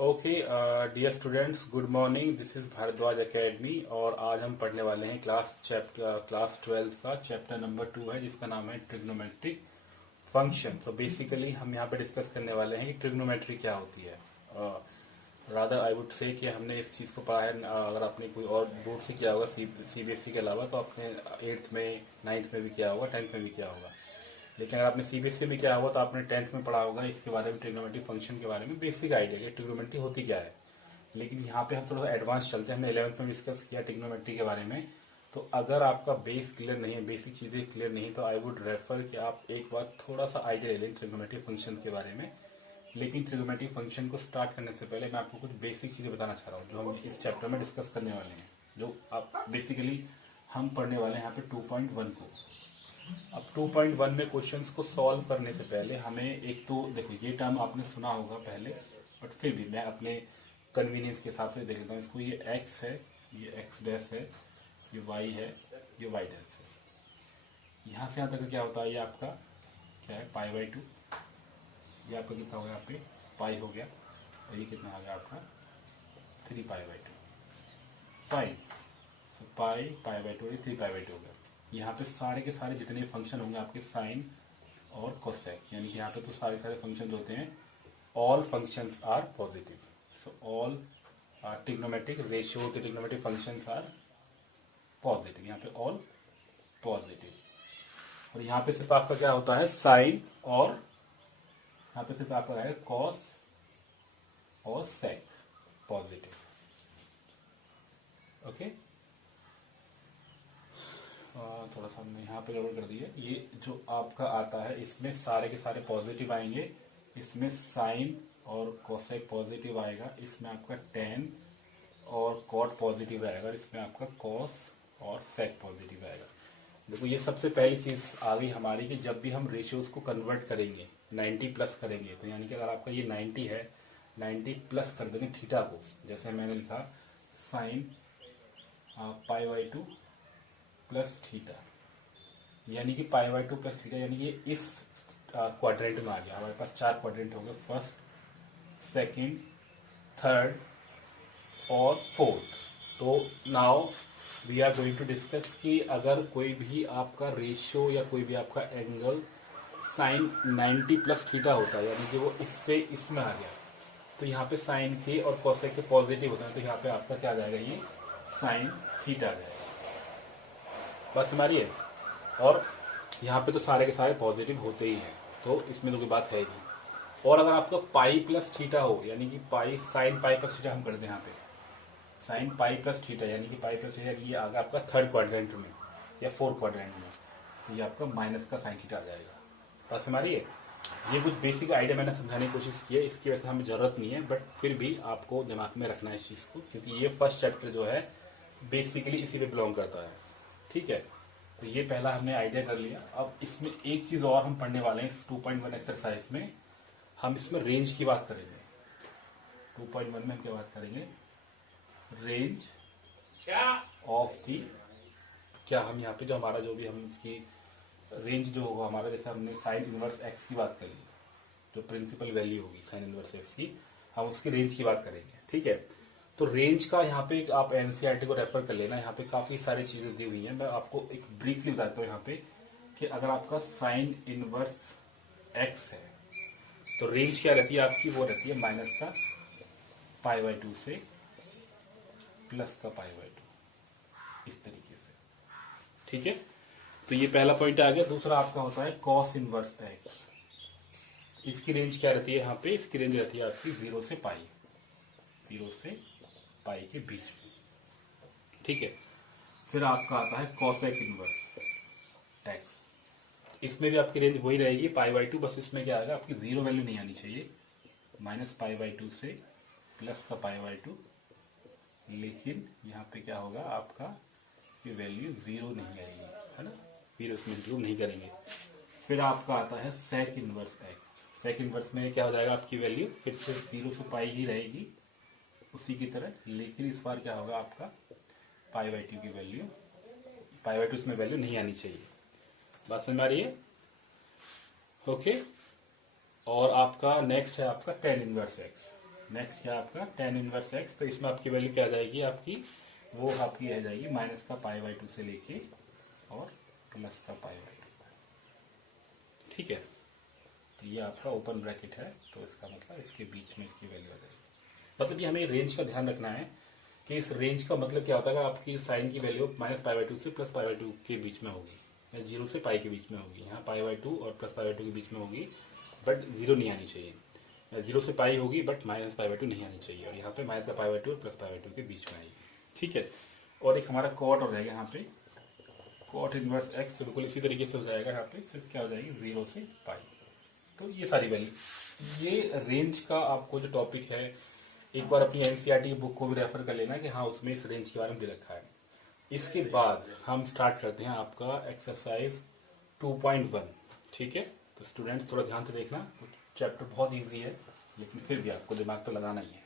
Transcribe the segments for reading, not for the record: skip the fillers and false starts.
Okay dear students, good morning. This is Bhardwaj academy और आज हम पढ़ने वाले हैं क्लास 12 का चैप्टर नंबर 2 है जिसका नाम है ट्रिग्नोमेट्रिक फंक्शन। सो बेसिकली हम यहाँ पे डिस्कस करने वाले हैं कि ट्रिग्नोमेट्री क्या होती है। रादर आई वुड से कि हमने इस चीज को पढ़ा है, अगर आपने कोई और बोर्ड से किया होगा सीबीएसई के अलावा तो आपने 8th में 9th में भी किया होगा, 10th में भी किया होगा। लेकिन अगर आपने सीबीएसई में किया होगा तो आपने 10th में पढ़ा होगा इसके बारे में, ट्रिग्नोमेट्री फंक्शन के बारे में बेसिक आइडिया कि ट्रिग्नोमेट्री होती क्या है। लेकिन यहाँ पे हम थोड़ा सा एडवांस चलते हैं। हमने 11th में डिस्कस किया ट्रिग्नोमेट्री के बारे में। तो अगर आपका बेस क्लियर नहीं है, बेसिक चीजें क्लियर नहीं, तो आई वुड रेफर कि आप एक बार थोड़ा सा आइडिया ले लें ट्रिग्नोमेट्री फंक्शन के बारे में। लेकिन ट्रिग्नोमेट्री फंक्शन को स्टार्ट करने से पहले मैं आपको कुछ बेसिक चीजें बताना चाह रहा हूँ जो हम इस चैप्टर में डिस्कस करने वाले हैं, जो आप बेसिकली हम पढ़ने वाले हैं यहाँ पे 2.1 को। अब 2.1 में क्वेश्चंस को सॉल्व करने से पहले हमें एक तो देखो, ये टर्म आपने सुना होगा पहले, बट फिर भी मैं अपने कन्वीनियंस के हिसाब से देख लेता हूँ इसको। ये x है, ये x डैश है, ये y है, ये y डैश है। यहाँ से यहाँ तक क्या होता है, ये आपका क्या है, π/2। ये आपका कितना हो गया, यहाँ पे पाई हो गया, और ये कितना आ गया आपका 3π/2 पाई। सो पाई π/2 और 3π/2 हो गया। यहाँ पे सारे के सारे जितने फंक्शन होंगे आपके साइन और कोसेक, यानी कि यहाँ पे तो सारे फंक्शन होते हैं, all functions are positive. So all trigonometric ratio के ट्रिग्नोमेट्रिक फंक्शंस आर पॉजिटिव, यहाँ पे ऑल पॉजिटिव। और यहाँ पे सिर्फ आपका क्या होता है, साइन, और यहाँ पे सिर्फ आपका है कॉस और सेक पॉजिटिव। ओके, थोड़ा सा हमने यहाँ पे गड़बड़ कर दी है। ये जो आपका आता है इसमें सारे के सारे पॉजिटिव आएंगे, इसमें साइन और कोसेक पॉजिटिव आएगा, इसमें आपका टेन और कॉट पॉजिटिव आएगा, इसमें आपका कॉस और सेक पॉजिटिव आएगा। देखो, ये सबसे पहली चीज आ गई हमारी कि जब भी हम रेशियोज को कन्वर्ट करेंगे 90 प्लस करेंगे, तो यानी कि अगर आपका ये 90 है, 90 प्लस कर देंगे थीटा को, जैसे मैंने लिखा साइन π/2 प्लस थीटा, यानी कि π/2 प्लस थीटा, यानी कि इस क्वाड्रेंट में आ गया। हमारे पास 4 क्वाड्रेंट हो गए, फर्स्ट, सेकंड, थर्ड और फोर्थ। तो now we are going to discuss कि अगर कोई भी आपका रेशियो या कोई भी आपका एंगल साइन 90 प्लस थीटा होता है, यानी कि वो इससे इसमें आ गया, तो यहाँ पे साइन के और कोसेक के पॉजिटिव होता है, तो यहाँ पे आपका क्या आ जाएगा, ये साइन थीटा आ जाएगा। बस हमारी है। और यहाँ पे तो सारे के सारे पॉजिटिव होते ही हैं, तो इसमें तो कोई बात है ही। और अगर आपका पाई प्लस थीटा हो, यानी कि pi sine pi plus theta हम करते हैं यहाँ पे, साइन पाई प्लस थीटा, यानी कि पाई प्लस थीटा, ये आ गया आपका थर्ड क्वाड्रेंट में या फोर्थ क्वाड्रेंट में, तो ये आपका माइनस का साइन थीटा आ जाएगा। बस हमारी है। ये कुछ बेसिक आइडिया मैंने समझाने की कोशिश की है, इसकी वजह से हमें जरूरत नहीं है, बट फिर भी आपको दिमाग में रखना है इस चीज को, क्योंकि ये फर्स्ट चैप्टर जो है बेसिकली इसी पे बिलोंग करता है। ठीक है, तो ये पहला हमने आइडिया कर लिया। अब इसमें एक चीज और हम पढ़ने वाले हैं 2.1 एक्सरसाइज में, हम इसमें रेंज की बात करेंगे। 2.1 में हम क्या बात करेंगे, रेंज ऑफ दी, क्या हम यहाँ पे जो हमारा जो भी हम इसकी रेंज जो होगा हमारा, जैसे हमने साइन इनवर्स एक्स की बात करी, जो प्रिंसिपल वैल्यू होगी साइन इनवर्स एक्स की, हम उसकी रेंज की बात करेंगे। ठीक है, तो रेंज का यहाँ पे आप एनसीईआरटी को रेफर कर लेना, यहाँ पे काफी सारी चीजें दी हुई हैं। मैं आपको एक ब्रीफली बताता हूँ यहाँ पे कि अगर आपका साइन इनवर्स एक्स है तो रेंज क्या रहती है आपकी, वो रहती है माइनस का π/2 से प्लस का π/2, इस तरीके से। ठीक है, तो ये पहला पॉइंट आ गया। दूसरा आपका होता है कॉस इनवर्स एक्स, इसकी रेंज क्या रहती है यहाँ पे, इसकी रेंज रहती है आपकी 0 से पाई, 0 से पाई के बीच में। ठीक है, फिर आपका आता है कॉसेक इनवर्स एक्स, इसमें भी आपकी रेंज वही रहेगी π/2, बस इसमें क्या आएगा, आपकी 0 वैल्यू नहीं आनी चाहिए, माइनस π/2 से प्लस का π/2, लेकिन यहाँ पे क्या होगा आपका, ये वैल्यू 0 नहीं आएगी, है ना, फिर उसमें इंक्लूड नहीं करेंगे। फिर आपका आता है sec inverse x, sec inverse में क्या हो जाएगा, आपकी वैल्यू फिर से 0 से पाई ही रहेगी उसी की तरह, लेकिन इस बार क्या होगा आपका π/2 की वैल्यू, π/2 इसमें वैल्यू नहीं आनी चाहिए। बात समझ आ रही है? ओके, और आपका नेक्स्ट है आपका टेन इनवर्स एक्स, नेक्स्ट क्या आपका tan इनवर्स x, तो इसमें आपकी वैल्यू क्या आ जाएगी आपकी, वो आपकी आ जाएगी माइनस का π/2 से लेके और प्लस का π/2। ठीक है, तो ये आपका ओपन ब्रैकेट है, तो इसका मतलब इसके बीच में इसकी वैल्यू आ जाएगी। मतलब ये हमें रेंज का ध्यान रखना है कि इस रेंज का मतलब क्या होता है, आपकी साइन की वैल्यू माइनस π/2 से प्लस π/2 के बीच में होगी, या 0 से पाई के बीच में होगी। यहाँ π/2 और प्लस π/2 के बीच में होगी, बट 0 नहीं आनी चाहिए। 0 से पाई होगी बट माइनस π/2 नहीं आनी चाहिए, और यहाँ पे माइनस का π/2 और प्लस π/2 के बीच में आएगी। ठीक है, और एक हमारा कॉट हो जाएगा यहाँ पे कॉट इनवर्स x, तो बिल्कुल इसी तरीके से हो जाएगा। यहाँ पे सिर्फ क्या हो जाएगी 0 से पाई। तो ये सारी वैल्यू, ये रेंज का आपको जो टॉपिक है, एक बार अपनी एनसीईआरटी की बुक को भी रेफर कर लेना कि हाँ उसमें इस रेंज के बारे में दे रखा है। इसके बाद हम स्टार्ट करते हैं आपका एक्सरसाइज 2.1। ठीक है, तो स्टूडेंट्स थोड़ा ध्यान से देखना, चैप्टर बहुत इजी है लेकिन फिर भी आपको दिमाग तो लगाना ही है।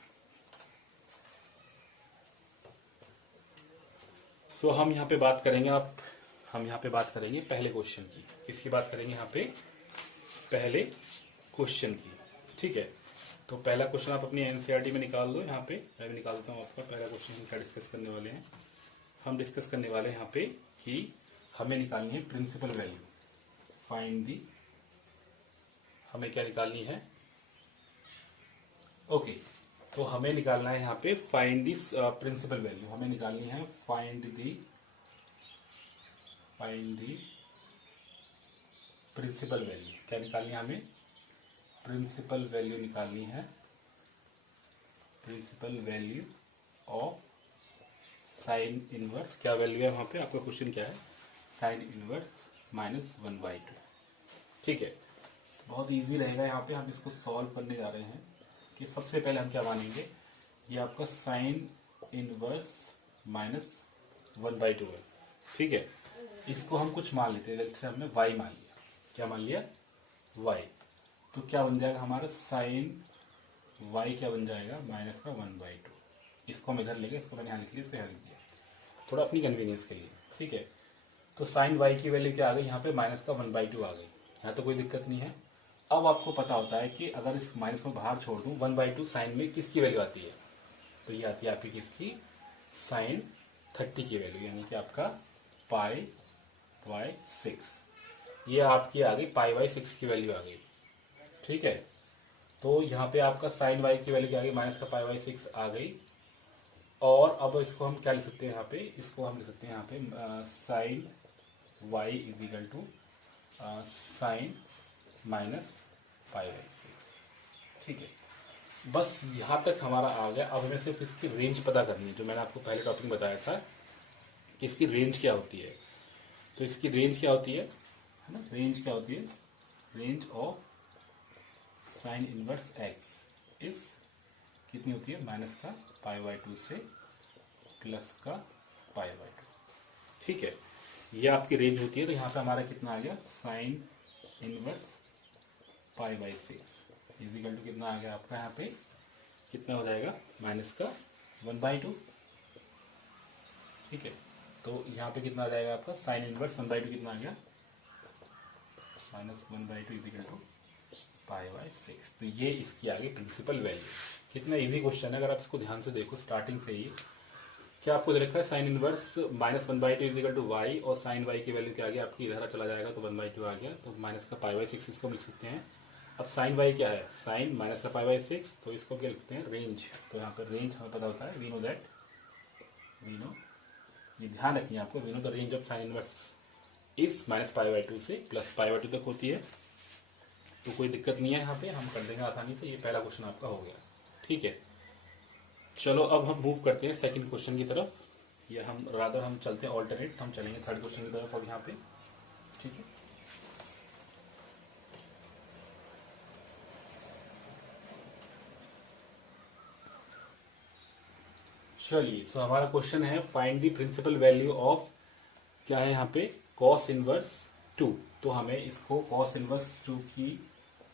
सो हम यहाँ पे बात करेंगे हम यहाँ पे बात करेंगे पहले क्वेश्चन की। किसकी बात करेंगे यहाँ पे, पहले क्वेश्चन की। ठीक है, तो पहला क्वेश्चन आप अपनी एनसीईआरटी में निकाल लो। यहाँ पे मैं भी निकालता हूँ आपका पहला क्वेश्चन। हम क्या डिस्कस करने वाले हैं, हम डिस्कस करने वाले हैं यहाँ पे कि हमें निकालनी है प्रिंसिपल वैल्यू। फाइंड दी, हमें क्या निकालनी है, ओके, तो हमें निकालना है यहाँ पे फाइंड दिस प्रिंसिपल वैल्यू। हमें निकालनी है फाइंड दी प्रिंसिपल वैल्यू। क्या निकालनी है हमें, प्रिंसिपल वैल्यू निकालनी है, principal value of sine inverse. क्या वैल्यू है वहां पे, आपका क्वेश्चन क्या है, साइन इनवर्स -1/2। ठीक है, तो बहुत इजी रहेगा। यहाँ पे हम इसको सॉल्व करने जा रहे हैं कि सबसे पहले हम क्या मानेंगे, ये आपका साइन इनवर्स -1/2 है। ठीक है, इसको हम कुछ मान लेते हैं, जैसे हमने y मान लिया। क्या मान लिया, y, तो क्या बन जाएगा हमारा साइन y, क्या बन जाएगा माइनस का 1/2। इसको हम इधर लेंगे, इसको मैंने यहाँ लिख लिया, इसको यहाँ लिख दिया थोड़ा अपनी कन्वीनियंस के लिए। ठीक है, तो साइन y की वैल्यू क्या आ गई यहाँ पे, माइनस का 1/2 आ गई। यहाँ तो कोई दिक्कत नहीं है। अब आपको पता होता है कि अगर इस माइनस को बाहर छोड़ दूं, 1/2 साइन में किसकी वैल्यू आती है, तो ये आती है आपकी किसकी, साइन 30 की वैल्यू, यानी कि आपका π/6। ये आपकी आ गई π/6 की वैल्यू आ गई। ठीक है, तो यहाँ पे आपका साइन y की वैल्यू क्या आ गई, माइनस का π/6 आ गई। और अब इसको हम क्या लिख सकते हैं, यहाँ पे इसको हम लिख सकते हैं यहाँ पे sine y is equal to sine -π/6। ठीक है, बस यहाँ तक हमारा आ गया। अब हमें सिर्फ इसकी रेंज पता करनी है, जो मैंने आपको पहले टॉपिक में बताया था कि इसकी रेंज क्या होती है। तो इसकी रेंज क्या होती है ना, रेंज क्या होती है, range of sine inverse x इस कितनी होती है, माइनस का π/2 से प्लस का π/2। ठीक है, ये आपकी रेंज होती है। तो यहाँ पे हमारा कितना आ गया, sine inverse π/6 is equal to कितना आ गया आपका, यहाँ पे कितना हो जाएगा, माइनस का 1/2। ठीक है, तो यहाँ पे कितना आ जाएगा आपका, साइन इनवर्स 1/2 कितना आ गया, -1/2 इज इक्वल टू π/6। तो ये इसकी आ गई प्रिंसिपल वैल्यू। कितना इजी क्वेश्चन है, अगर आप इसको ध्यान से देखो स्टार्टिंग से ही। क्या आपको दे रखा है, sine inverse -1/2 is equal to y, और साइन y की वैल्यू क्या आ गया आपकी, इधर चला जाएगा तो 1/2 आ गया, तो माइनस का π/6 इसको लिख सकते हैं। अब साइन y क्या है, साइन माइनस का π/6, तो इसको क्या लिखते हैं, रेंज। तो यहाँ पर रेंज हमें पता होता है, वी नो, ये ध्यान रखिए आपको, we know the range of sine inverse is -π/2 से प्लस π/2 तक होती है। तो कोई दिक्कत नहीं है, यहाँ पे हम कर देंगे आसानी से। ये पहला क्वेश्चन आपका हो गया। ठीक है, चलो अब हम मूव करते हैं सेकंड क्वेश्चन की तरफ, या हम रादर हम चलते हैं ऑल्टरनेट, हम चलेंगे थर्ड क्वेश्चन की तरफ अब यहाँ पे। ठीक है, चलिए, सो हमारा क्वेश्चन है find the principal value of, क्या है यहाँ पे, कॉस इनवर्स 2। तो हमें इसको कॉस इनवर्स 2 की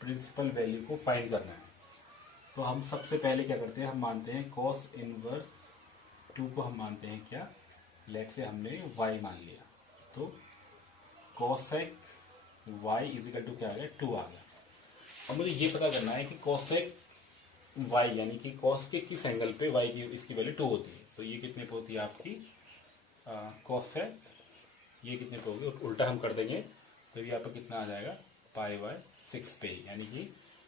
प्रिंसिपल वैल्यू को फाइंड करना है। तो हम सबसे पहले क्या करते हैं, हम मानते हैं कॉस इनवर्स 2 को हम मानते हैं क्या, लेट से हमने y मान लिया, तो cosec y is equal to क्या आ गया, 2 आ गया। अब मुझे ये पता करना है कि कॉसेक वाई यानी कि कॉस के किस एंगल पे वाई की इसकी वैल्यू 2 होती है। तो ये कितने पे होती है आपकी कॉस है, ये कितने पे होगी, उल्टा हम कर देंगे तो ये आपका कितना आ जाएगा पाई बाय 6 पे, यानी कि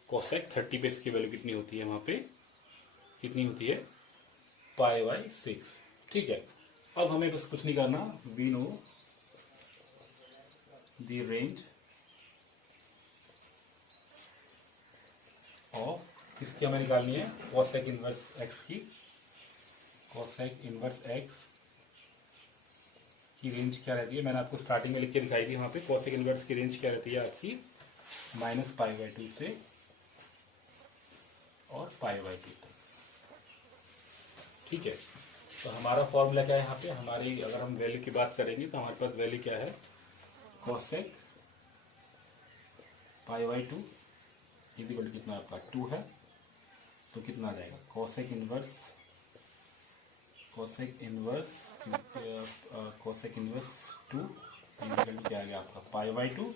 कोसेक 30 पे इसकी वैल्यू कितनी होती है, वहां पे कितनी होती है पाई बाय 6। ठीक है, अब हमें बस कुछ नहीं करना, we know the range of किसकी हमें निकालनी है, कोसेक इनवर्स एक्स की, कोसेक इनवर्स एक्स की रेंज क्या रहती है, मैंने आपको स्टार्टिंग में लिख के दिखाई थी, वहां पे कोसेक इनवर्स की रेंज क्या रहती है आपकी -π/2 से और π/2 तक। ठीक है, तो हमारा फॉर्मूला क्या है यहाँ पे, हमारी अगर हम वैल्यू की बात करेंगे तो हमारे पास वैल्यू क्या है, कोसेक π/2 इक्वल टू कितना आपका 2 है, तो कितना आ जाएगा cosec inverse cosec inverse 2 equal to क्या आ गया आपका π/2।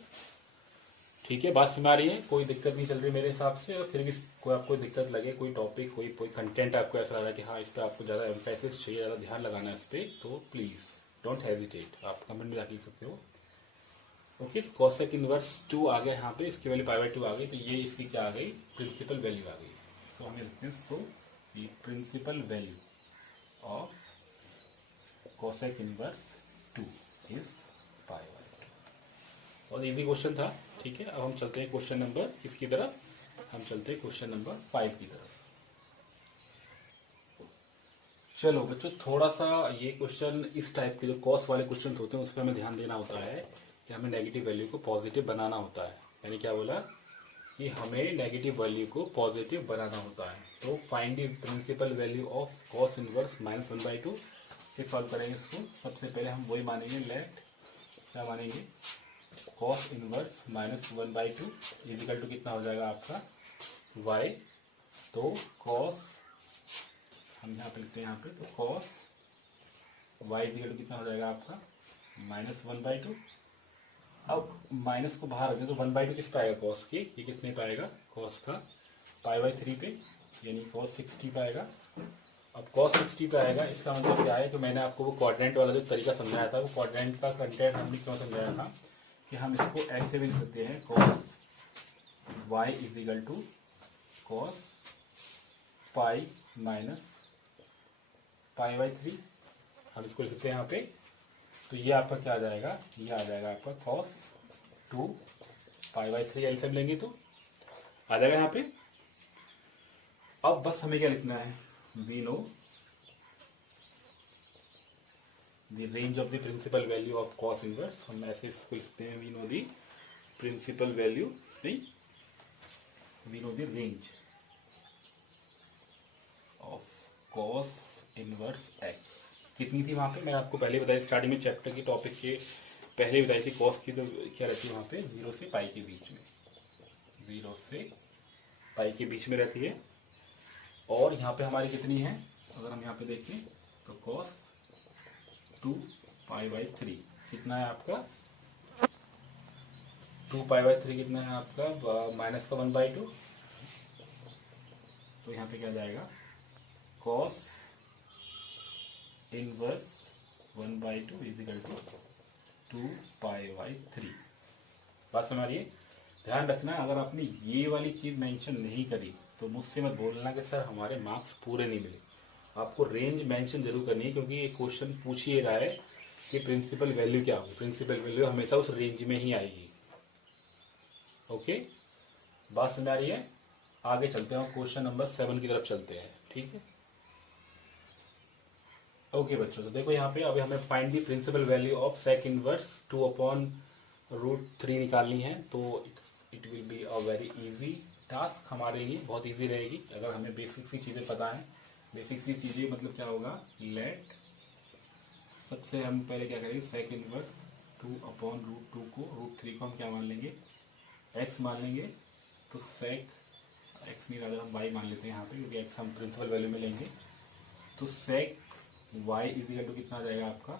ठीक है, बात समझ आ रही है, कोई दिक्कत नहीं चल रही मेरे हिसाब से, और फिर भी कोई आपको दिक्कत लगे, कोई टॉपिक कोई कंटेंट आपको ऐसा लग रहा है कि हाँ इस पर आपको ज्यादा एम्फेसिस चाहिए, ज्यादा ध्यान लगाना है इस पर, तो प्लीज डोंट हेजिटेट, आप कमेंट में जाके लिख सकते हो। ओके, कोसेक इनवर्स 2 आ गया यहाँ पे, इसकी वैल्यू π/2 आ गई, तो ये इसकी क्या आ गई, प्रिंसिपल वैल्यू आ गई। तो हमें लिखते हैं so the principal value of cosec inverse 2 is π/2। बहुत इजी क्वेश्चन था। ठीक है, अब हम चलते हैं क्वेश्चन नंबर किसकी तरफ, हम चलते हैं क्वेश्चन नंबर 5 की तरफ। चलो बच्चों, थोड़ा सा ये क्वेश्चन इस टाइप के जो कॉस वाले क्वेश्चन होते हैं उस पर हमें ध्यान देना होता है कि हमें नेगेटिव वैल्यू को पॉजिटिव बनाना होता है। यानी क्या बोला कि हमें नेगेटिव वैल्यू को पॉजिटिव बनाना होता है। तो find the principal value of cos inverse -1/2 से सॉल्व करेंगे इसको। सबसे पहले हम वही मानेंगे, लेट क्या मानेंगे, कॉस इनवर्स -1/2 इक्वल टू कितना हो जाएगा आपका y। तो कॉस हम यहाँ पे लिखते हैं, यहाँ पे तो कॉस y इक्वल टू कितना हो जाएगा आपका -1/2। अब माइनस को बाहर रखें तो 1/2 किस पे आएगा कॉस की, ये कितने पे आएगा कॉस का π/3 पे, यानी कॉस 60 पे आएगा। अब कॉस 60 पे आएगा, इसका मतलब क्या है, तो मैंने आपको वो क्वाड्रेंट वाला जो तरीका समझाया था, वो क्वाड्रेंट का कंटेंट हमने क्यों समझाया था कि हम इसको ऐसे भी लिख सकते हैं, cos y equal to cos pi minus π/3, हम इसको लिख सकते हैं यहाँ पे। तो ये आपका क्या आ जाएगा, ये आ जाएगा आपका cos 2 π/3, एलसीएम लेंगे तो आ जाएगा यहाँ पे। अब बस हमें क्या लिखना है, we know the range of the principal value of cos inverse, हम ऐसे इसको लिखते हैं, we know the principal value, नहीं we know the range of cos inverse x कितनी थी वहां पे, मैंने आपको पहले बताया स्टार्टिंग में चैप्टर की टॉपिक के पहले बताई थी, कॉस की तो क्या रहती है वहां पे 0 से पाई के बीच में, 0 से पाई के बीच में रहती है। और यहाँ पे हमारी कितनी है, अगर हम यहाँ पे देखें तो कॉस 2 π/3 कितना है आपका, 2 π/3 कितना है आपका माइनस का 1/2। तो यहाँ पे क्या जाएगा, कॉस इनवर्स 1/2 इक्वल टू 2 π/3। बात समझ रही है, ध्यान रखना अगर आपने ये वाली चीज मेंशन नहीं करी तो मुझसे मत बोलना कि सर हमारे मार्क्स पूरे नहीं मिले। आपको रेंज मेंशन जरूर करनी है, क्योंकि ये क्वेश्चन पूछ ही रहा है कि प्रिंसिपल वैल्यू क्या होगी, प्रिंसिपल वैल्यू हमेशा उस रेंज में ही आएगी। ओके, बात समझ आ रही है, आगे चलते हैं, क्वेश्चन नंबर 7 की तरफ चलते हैं। ठीक है, ओके बच्चों, तो देखो यहाँ पे अभी हमें find the principal value of sec inverse 2/√3 निकालनी है। तो it will be a very easy task, हमारे लिए बहुत इजी रहेगी अगर हमें बेसिक सी चीजें पता है। बेसिक सी चीजें मतलब क्या होगा, लेट सबसे हम पहले क्या करेंगे, सेक इनवर्स 2/√2 को √3 को हम क्या मान लेंगे, x मान लेंगे। तो सेक x नहीं डाला, हम y मान लेते हैं यहाँ पे, क्योंकि x हम प्रिंसिपल वैल्यू में लेंगे। तो सेक y इक्वल टू कितना आ जाएगा आपका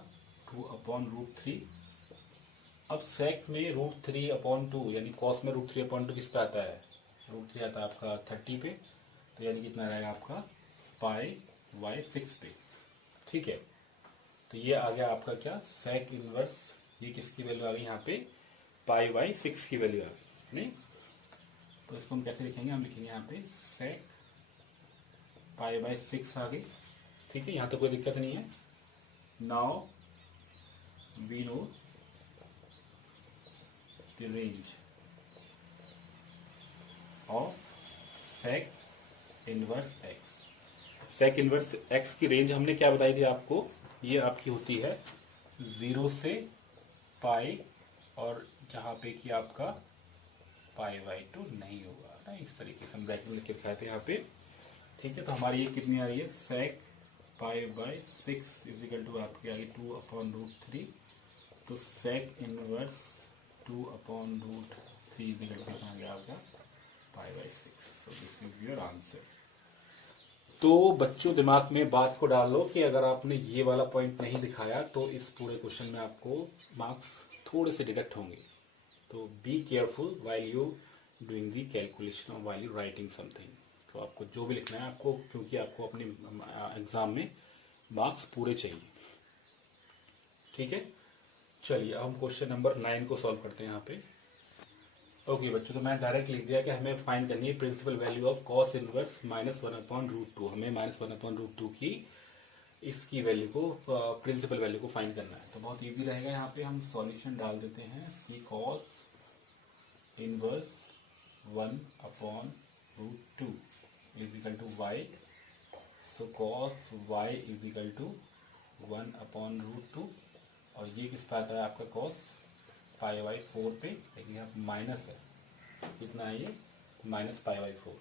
2/√3। अब सेक में √3/2 यानी कॉस में √3/2 किस पे आता है, √3 आता है आपका 30 पे, तो यानी कितना रहेगा आपका पाई बाई 6 पे। ठीक है, तो ये आ गया आपका क्या सेक इनवर्स, ये किसकी वैल्यू आ गई यहाँ पे पाई बाई 6 की वैल्यू आ गई नहीं। तो इसको हम कैसे लिखेंगे, हम लिखेंगे यहाँ पे सेक पाई बाई 6 आ गई। ठीक है, यहाँ तो कोई दिक्कत नहीं है। Now we know the range of sec inverse x. Sec inverse x की रेंज हमने क्या बताई थी आपको, ये आपकी होती है 0 से पाई, और जहां पे कि आपका पाई बाई 2 नहीं होगा ना, इस तरीके से हम ब्रैकेट में लिख के दिखाए थे यहाँ पे। ठीक है, तो हमारी ये कितनी आ रही है sec pi by 6 is equal to आपकी आ गई 2/√3। तो sec inverse 2/√3 is equal to आ गया आपका pi by 6। So this is your answer. तो बच्चों दिमाग में बात को डाल लो कि अगर आपने ये वाला पॉइंट नहीं दिखाया तो इस पूरे क्वेश्चन में आपको मार्क्स थोड़े से डिडक्ट होंगे। तो be careful while you doing the calculation और व्हाइल यू राइटिंग समथिंग। तो आपको जो भी लिखना है आपको, क्योंकि आपको अपने एग्जाम में मार्क्स पूरे चाहिए। ठीक है, चलिए अब हम क्वेश्चन नंबर 9 को सॉल्व करते हैं यहाँ पे। ओके बच्चों, तो मैं डायरेक्ट लिख दिया कि हमें फाइंड करनी है principal value of cos inverse -1/√2। हमें -1/√2 की इसकी वैल्यू को, प्रिंसिपल वैल्यू को फाइंड करना है। तो बहुत इजी रहेगा, यहाँ पे हम सॉल्यूशन डाल देते हैं कि cos inverse 1/√2 is equal to y. So cos y is equal to 1/√2, और ये किस पे आता है आपका कॉस पाई बाई 4 पे, लेकिन यहाँ माइनस है, कितना है ये माइनस पाई बाई 4।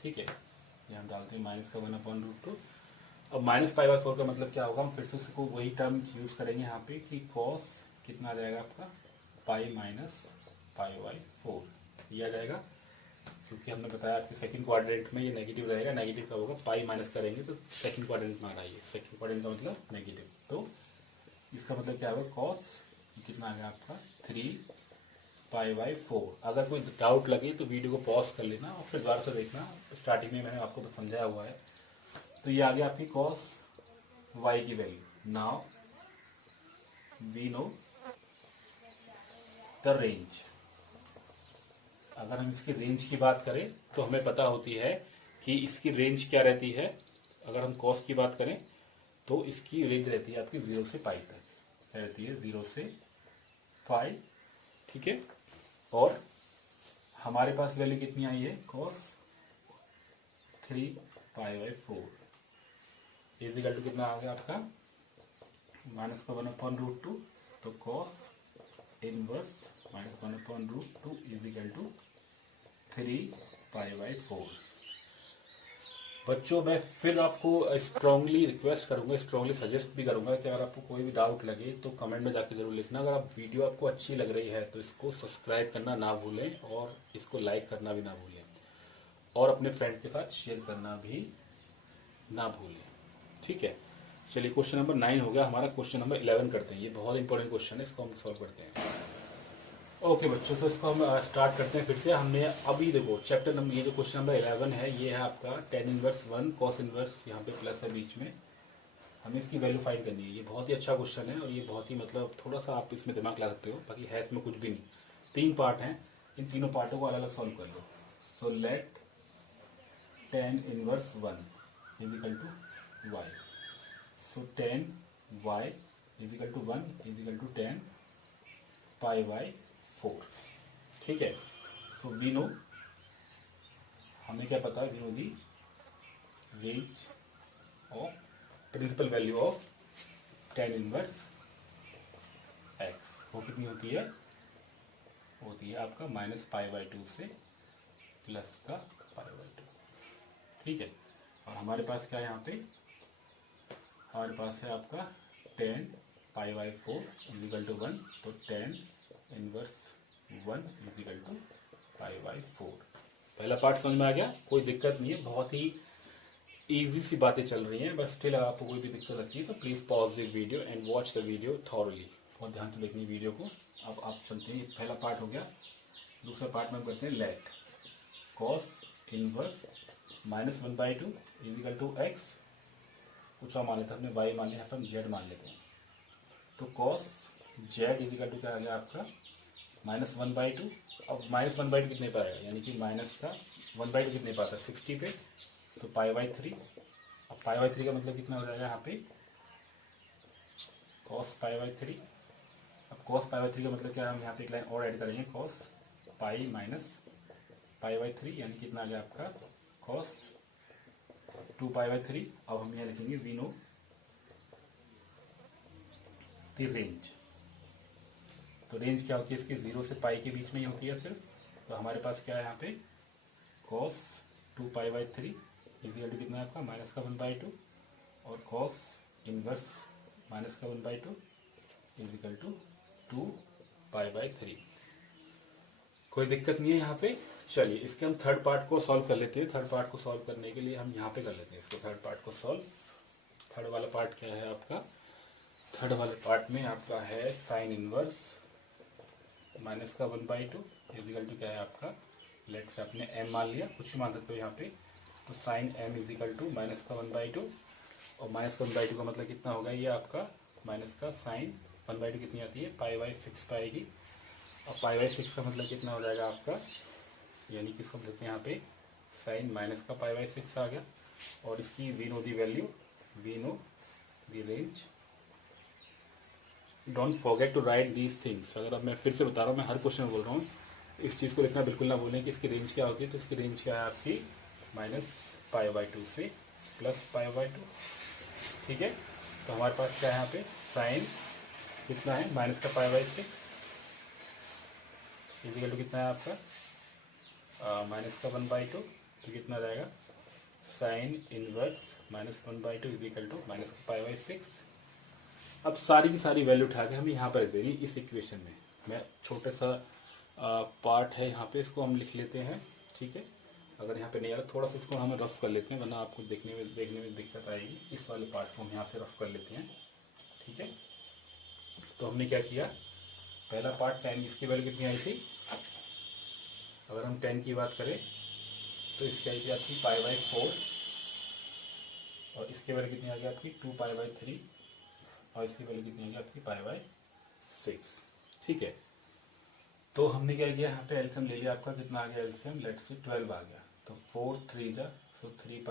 ठीक है, ये हम डालते हैं माइनस का 1/√2। अब माइनस पाई बाई 4 का मतलब क्या होगा, हम फिर से उसको वही टर्म यूज करेंगे यहाँ पे कि कॉस कितना आ जाएगा आपका पाई माइनस पाई बाई 4 ये आ जाएगा। क्योंकि हमने बताया आपके सेकंड क्वाड्रेंट में ये नेगेटिव रहेगा, नेगेटिव का होगा पाई माइनस करेंगे तो सेकंड क्वाड्रेंट में आ रहा है, सेकंड क्वाड्रेंट का मतलब नेगेटिव। तो इसका मतलब क्या होगा, कॉस कितना आ गया आपका 3 पाई बाई 4। अगर कोई डाउट लगे तो वीडियो को पॉज कर लेना और फिर दोबारा से देखना, स्टार्टिंग में मैंने आपको समझाया हुआ है। तो ये आ गया आपकी कॉस वाई की value. Now we know the range. अगर हम इसकी रेंज की बात करें तो हमें पता होती है कि इसकी रेंज क्या रहती है। अगर हम कॉस की बात करें तो इसकी रेंज रहती है आपकी 0 से पाई तक, रहती है 0 से पाई। ठीक है, और हमारे पास वैल्यू कितनी आई है cos 3 pi by 4 is equal to कितना आ गया आपका माइनस का 1/√2। तो cos inverse minus 1/√2 is equal to 3 pi by 4। बच्चों मैं फिर आपको स्ट्रांगली रिक्वेस्ट करूंगा, स्ट्रांगली सजेस्ट भी करूंगा कि अगर आपको कोई भी डाउट लगे तो कमेंट में जाके जरूर लिखना। अगर आप वीडियो आपको अच्छी लग रही है तो इसको सब्सक्राइब करना ना भूलें और इसको लाइक करना भी ना भूलें, और अपने फ्रेंड के साथ शेयर करना भी ना भूलें। ठीक है, चलिए क्वेश्चन नंबर 9 हो गया हमारा। क्वेश्चन नंबर 11 करते हैं, ये बहुत इंपॉर्टेंट क्वेश्चन है, इसको हम सॉल्व करते हैं। ओके बच्चों, तो इसको हम स्टार्ट करते हैं फिर से। हमने अभी देखो चैप्टर नंबर, ये जो क्वेश्चन नंबर 11 है ये है आपका tan इनवर्स 1 cos इनवर्स, यहाँ पे प्लस है बीच में, हमें इसकी वैल्यू फाइंड करनी है। ये बहुत ही अच्छा क्वेश्चन है और ये बहुत ही मतलब थोड़ा सा आप इसमें दिमाग ला सकते हो, बाकी है इसमें कुछ भी नहीं। 3 पार्ट हैं, इन तीनों पार्टों को अलग अलग सॉल्व कर लो। So let tan inverse 1 is equal to y. So tan y is equal to 1 is equal to tan pi by 4। ठीक है, सो वी नो, हमें क्या पता है, we know the range of principal value of tan inverse x। वो कितनी होती है, होती है आपका माइनस पाई बाई 2 से प्लस का पाई बाई 2। ठीक है, और हमारे पास क्या है यहाँ पे, हमारे पास है आपका tan pi by 4 is equal to 1। तो tan inverse 1 is equal to pi by 4। पहला पार्ट समझ में आ गया, कोई दिक्कत नहीं है, बहुत ही इजी सी बातें चल रही हैं। बस स्टिल आपको कोई भी दिक्कत लगती है तो please pause the video and watch the video thoroughly. बहुत ध्यान से देखनी वीडियो को। अब आप चलते हैं, पहला पार्ट हो गया। दूसरा पार्ट में हम करते हैं let cos inverse -1/2 is equal to x, कुछ और मान लेते हैं हमने y मान लिया, यहाँ पर हम z मान लेते हैं। तो cos z इजिकल टू क्या आ गया आपका -1/2। अब -1/2 कितने पर आएगा, यानी कि माइनस का 1/2 कितने पर आता है 60 पे, तो π/3। अब π/3 का मतलब कितना हो जाएगा यहाँ पे cos π/3। अब cos π/3 का मतलब क्या है, हम यहाँ पे एक लाइन और ऐड करेंगे cos पाई माइनस π/3, यानी कितना आ गया आपका cos 2π/3। अब हम यहाँ लिखेंगे वी नो द रेंज। तो रेंज क्या होती है इसकी, 0 से पाई के बीच में ही होती है सिर्फ। तो हमारे पास क्या है यहाँ पे cos 2π/3 इक्वल टू कितना आपका माइनस का 1/2, और cos इनवर्स माइनस का 1/2 इक्वल टू 2π/3। कोई दिक्कत नहीं है यहाँ पे। चलिए इसके हम थर्ड पार्ट को सॉल्व कर लेते हैं। थर्ड पार्ट को सॉल्व करने के लिए हम यहाँ पे कर लेते हैं इसको, थर्ड पार्ट को सॉल्व। थर्ड वाला पार्ट क्या है आपका, थर्ड वाले पार्ट में आपका है साइन इनवर्स माइनस का 1/2 इजिकल टू क्या है आपका, लेट से आपने m मान लिया, कुछ भी मान सकते हो यहाँ पे। तो sine m is equal to minus का 1/2, और माइनस का 1/2 का मतलब कितना होगा, ये आपका माइनस का साइन 1/2 कितनी आती है π/6 पाएगी। और π/6 का मतलब कितना हो जाएगा आपका, यानी कि इसको देखते हैं यहाँ पे साइन माइनस का π/6 आ गया। और इसकी we know the value, we know the range. Don't forget to write these things. अगर अब मैं फिर से बता रहा हूँ, मैं हर क्वेश्चन में बोल रहा हूँ, इस चीज़ को लिखना बिल्कुल ना भूलें कि इसकी रेंज क्या होती है। तो इसकी रेंज क्या है आपकी -π/2 से +π/2, ठीक है। तो हमारे पास क्या है यहाँ पे साइन कितना है माइनस का π/6 इजिकल टू कितना है आपका माइनस का 1/2, तो कितना जाएगा sine inverse -1/2 is equal to minus का π/6। अब सारी की सारी वैल्यू उठा के हम यहाँ पर रख देंगे इस इक्वेशन में। मैं छोटा सा पार्ट है यहाँ पे, इसको हम लिख लेते हैं, ठीक है। अगर यहाँ पे नहीं आ रहा, थोड़ा सा इसको हम रफ कर लेते हैं, वरना आपको देखने में दिक्कत आएगी। इस वाले पार्ट को हम यहाँ से रफ कर लेते हैं, ठीक है। तो हमने क्या किया, पहला पार्ट tan, इसकी वैल्यू कितनी आई थी, अगर हम tan की बात करें तो इसकी आई थी आपकी π/4, और इसकी वैल्यू कितनी आ गई आपकी 2π/3, और इसकी वैल्यू कितनी आ गई आपकी π/6, ठीक है। तो हमने क्या किया, यहाँ पे एलसीएम ले लिया, आपका कितना आ गया एलसीएम, लेट्स से 12 आ गया। तो 4 3 जा, सो 3π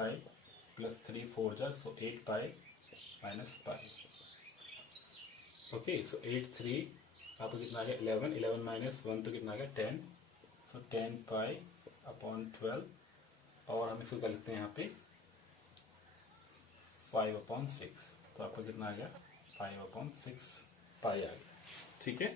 प्लस 3 4 जा, सो 8π माइनस π। ओके, सो 8 3 आपको कितना आ गया 11, 11 माइनस 1 तो कितना आ गया 10, सो 10π/12, और हम इसको कर लेते हैं यहाँ पे 5/6, तो आपको कितना आ गया 5/6 पाई आ गया, ठीक है।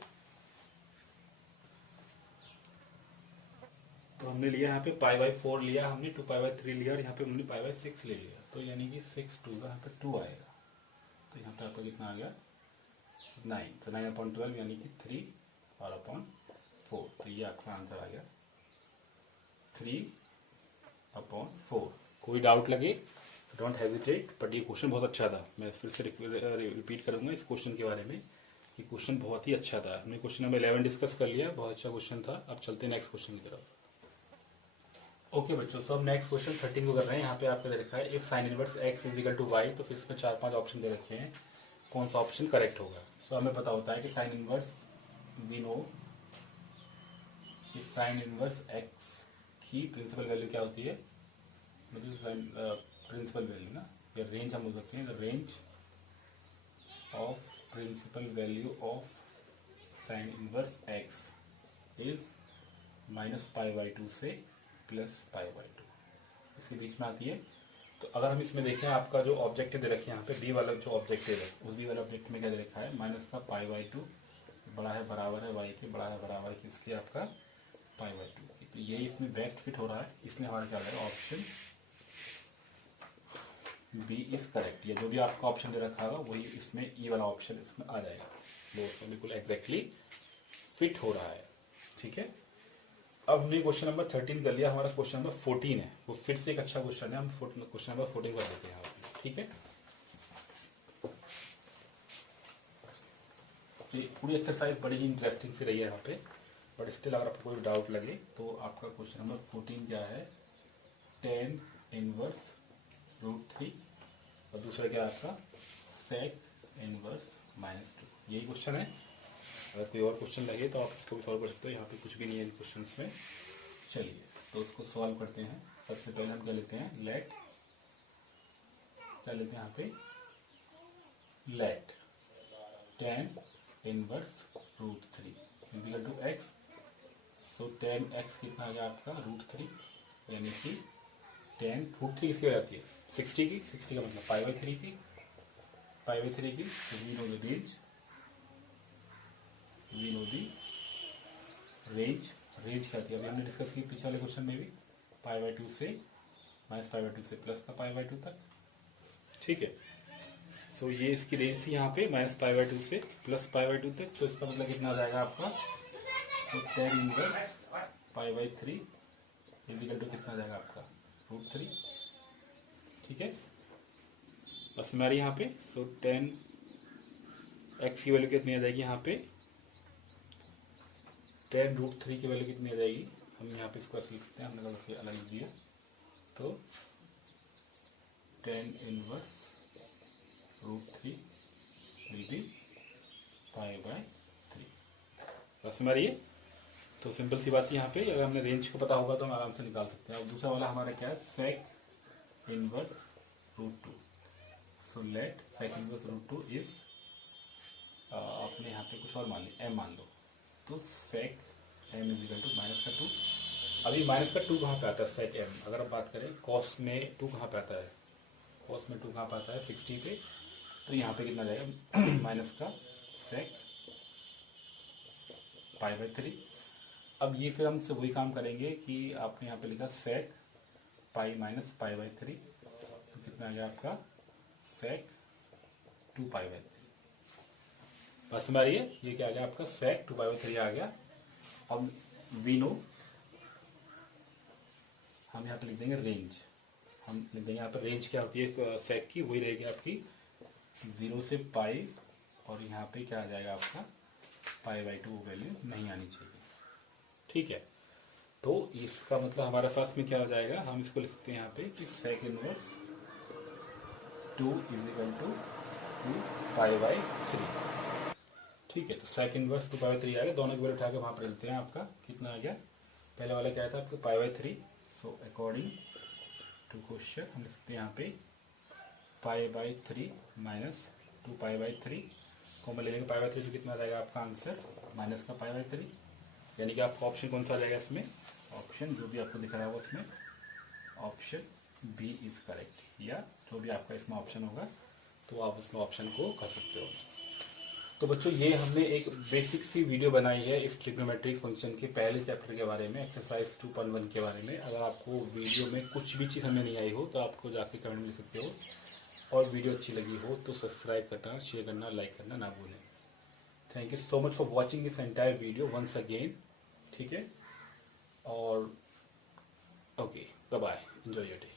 तो हमने लिया यहाँ पे π/4 लिया, हमने 2π/3 लिया, और यहाँ पे हमने π/6 ले लिया। तो यानी कि 6 2 का यहाँ पे 2 आएगा, तो यहाँ पे आपका कितना आ गया 9, तो 9/12 यानी कि 3/4। तो ये आपका आंसर आ गया 3/4। कोई डाउट लगे डोंट हेजिटेट, बट ये क्वेश्चन बहुत अच्छा था। मैं फिर से रिपीट करूंगा इस क्वेश्चन के बारे में कि क्वेश्चन बहुत ही अच्छा था। हमने क्वेश्चन नंबर 11 डिस्कस कर लिया, बहुत अच्छा क्वेश्चन था। अब चलते हैं नेक्स्ट क्वेश्चन की तरफ। ओके बच्चों, तो अब नेक्स्ट क्वेश्चन 13 को कर रहे हैं। यहाँ पे आपको दे रखा है if sine inverse x is equal to y, तो फिर इसमें 4-5 ऑप्शन दे रखे हैं, कौन सा ऑप्शन करेक्ट होगा। तो हमें पता होता है कि साइन इनवर्स, वी नो कि साइन इनवर्स x की प्रिंसिपल वैल्यू क्या होती है, मतलब प्रिंसिपल वैल्यू ना, या रेंज हम बोल सकते हैं, the range of principal value of sine inverse x is -π/2 से +π/2, इसके बीच में आती है। तो अगर हम इसमें देखें, आपका जो ऑब्जेक्टिव दे रखे हैं यहाँ पे डी वाला जो ऑब्जेक्टिव है, उस डी वाले ऑब्जेक्टिव में क्या दे रखा है माइनस का π/2 बड़ा है बराबर है y के, बड़ा है बराबर है किसके आपका π/2। तो ये इसमें बेस्ट फिट हो रहा है, इसलिए हमारा क्या है ऑप्शन बी इज करेक्ट। या जो भी आपका ऑप्शन दे रखा होगा वही इसमें ई वाला ऑप्शन इसमें आ जाएगा, वो उसमें बिल्कुल एग्जैक्टली फिट हो रहा है, ठीक है। अब हमने क्वेश्चन नंबर 13 कर लिया, हमारा क्वेश्चन नंबर 14 है, वो फिर से एक अच्छा क्वेश्चन है। हम क्वेश्चन नंबर 14 कर देते हैं, ठीक है। ये पूरी एक्सरसाइज बड़ी ही इंटरेस्टिंग से रही है यहाँ पे, बट स्टिल अगर आपको कोई डाउट लगे तो आपका क्वेश्चन नंबर 14 क्या है, tan इनवर्स √3 और दूसरा क्या है आपका सेक इनवर्स -2। यही क्वेश्चन है। अगर कोई और क्वेश्चन लगे तो आप इसको भी सॉल्व कर सकते हो, यहाँ पे कुछ भी नहीं है इन क्वेश्चन में। चलिए तो उसको सॉल्व करते हैं। सबसे पहले हम क्या लेते हैं, लेट, क्या लेते हैं यहाँ पे, let tan inverse √3 equal to x। So tan x कितना आ गया आपका √3, यानी कि tan √3 किसकी हो जाती है 60 की, 60 का मतलब π/3 की, π/3 की। We know the range, we know the range, range क्या थी अभी हमने डिस्कस की पिछले वाले क्वेश्चन में भी, π/2 से -π/2 से प्लस का π/2 तक। ठीक है, सो ये इसकी रेंज थी यहाँ पे -π/2 से प्लस π/2 तक। तो इसका मतलब कितना आ जाएगा आपका, तो tan इनवर्स π/3 इक्वल टू कितना आ जाएगा आपका √3। ठीक है, बस हमारे यहाँ पे सो tan x की वैल्यू कितनी आ जाएगी, यहाँ पे tan √3 की वैल्यू कितनी आ जाएगी, हम यहाँ पे इसको ऐसे लिखते हैं, हमने अलग लिख दिया। तो tan इनवर्स √3 विल बी π/3। बस हमारी ये तो सिंपल सी बात है। यहाँ पे अगर हमने रेंज को पता होगा तो हम आराम से निकाल सकते हैं। अब दूसरा वाला हमारा क्या है, sec inverse √2। So let sec inverse √2 is, आपने यहाँ पे कुछ और मान लिया, m मान लो। तो सेक m इज इक्वल टू -2। अभी -2 कहाँ पे आता है, सेक m अगर आप बात करें कॉस में 2 कहाँ पे आता है, कॉस में 2 कहाँ पे आता है 60 पे। तो यहाँ पे कितना जाएगा माइनस का सेक π/3। अब ये फिर हमसे वही काम करेंगे कि आपने यहाँ पे लिखा सेक पाई माइनस π/3, तो कितना आ गया आपका सेक 2π/3। बस हमारी ये क्या आ गया आपका सेक 2π/3 आ गया। अब वी नो, हम यहाँ पे लिख देंगे रेंज, हम लिख देंगे यहाँ पर रेंज क्या होती है सेक की, वही रहेगी आपकी 0 से पाई, और यहाँ पे क्या आ जाएगा आपका π/2 वैल्यू नहीं आनी चाहिए। ठीक है, तो इसका मतलब हमारे पास में क्या हो जाएगा, हम इसको लिख सकते हैं यहाँ पे कि sec inverse 2 is equal to 2π/3। ठीक है, तो सेक इनवर्स 2π/3 आ गया। दोनों की वैल्यू उठा के वहां पर लेते हैं, आपका कितना आ गया, पहले वाला क्या था आपका π/3। सो अकॉर्डिंग टू क्वेश्चन हम लिख सकते हैं यहाँ पे π/3 माइनस 2π/3 को हम ले लेंगे π/3, तो कितना आ जाएगा आपका आंसर माइनस का π/3। यानी कि आपका ऑप्शन कौन सा आ जाएगा इसमें, ऑप्शन जो भी आपको दिख रहा है उसमें ऑप्शन बी इज करेक्ट, या जो भी आपका इसमें ऑप्शन होगा तो आप उसमें ऑप्शन को कर सकते हो। तो बच्चों ये हमने एक बेसिक सी वीडियो बनाई है इस ट्रिग्नोमेट्रिक फंक्शन के पहले चैप्टर के बारे में, एक्सरसाइज 2.1 के बारे में। अगर आपको वीडियो में कुछ भी चीज़ हमें नहीं आई हो तो आपको जाके कमेंट में सकते हो, और वीडियो अच्छी लगी हो तो सब्सक्राइब करना, शेयर करना, लाइक करना ना भूलें। Thank you so much for watching this entire video once again. ठीक है, और okay, bye bye, enjoy your day.